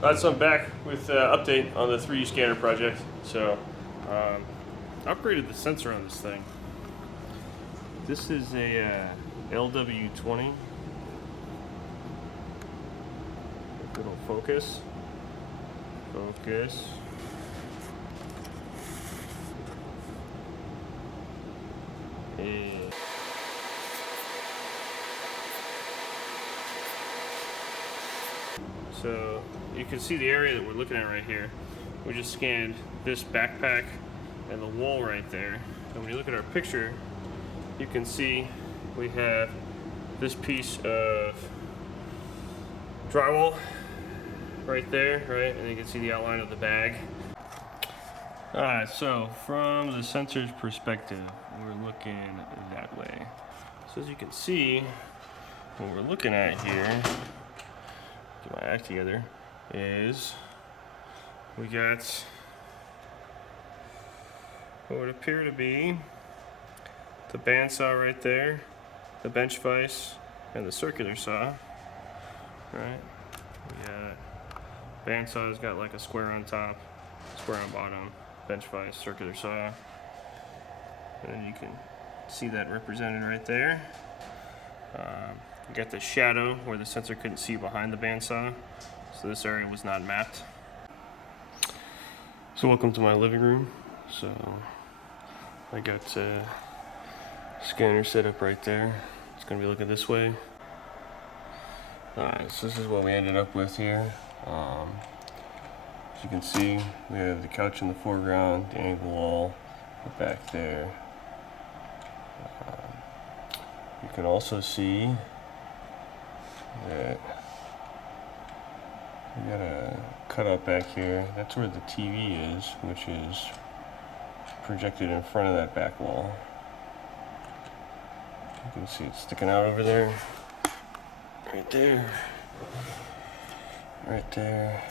Alright, so I'm back with an update on the 3D scanner project. So, upgraded the sensor on this thing. This is a LW20. If it'll focus. Focus. And so you can see the area that we're looking at right here. We just scanned this backpack and the wall right there. And when you look at our picture, you can see we have this piece of drywall right there, right? And you can see the outline of the bag. Alright, so from the sensor's perspective, we're looking that way. So as you can see, what we're looking at here, get my act together, is we got what would appear to be the bandsaw right there, the bench vise, and the circular saw. Right? We got bandsaw's got like a square on top, square on bottom, bench vise, circular saw. And then you can see that represented right there. You got the shadow where the sensor couldn't see behind the bandsaw, so this area was not mapped. So welcome to my living room. So I got a scanner set up right there. It's gonna be looking this way. Alright, so this is what we ended up with here. As you can see, we have the couch in the foreground, the angle wall back there. You can also see that we got a cutout back here. That's where the TV is, which is projected in front of that back wall. You can see it sticking out over there. Right there. Right there.